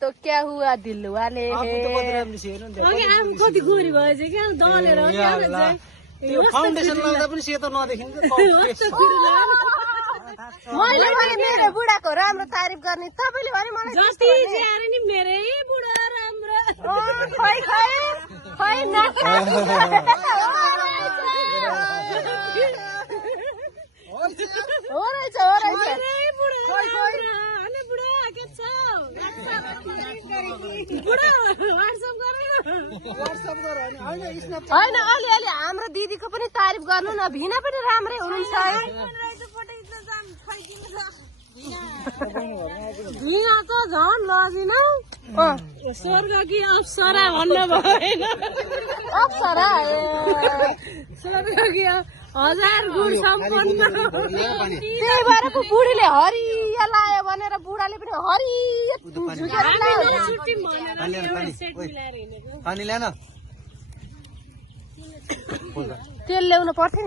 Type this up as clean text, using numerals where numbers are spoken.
तो क्या हुआ दिल वाले कति गोरी भएछ क्या दलेर फाउन्डेसन लाउँदा पनि सेतो नदेखिन्छ मैले भने मेरो बुढाको राम्रो तारिफ गर्ने तपाईँले भने मलाई जति स्याहारे नि मेरै बुढा राम्रो खै खै खै हो रहेछ होइन अलिअलि हाम्रो दिदीको पनि तारिफ गर्नु न भिना पनि राम्रै हुनुहुन्छ भिना त झन् लजिनौ स्वर्ग कि अप्सरा भन्न भएन अप्सरा स्वर्ग कि 1000 गुण सम्पन्न त्यही भएर पो बुढीले हरिया लायो भनेर बुढाले पनि हरिया पानी ल्यान तेल ल्याउनु पर्थ्यो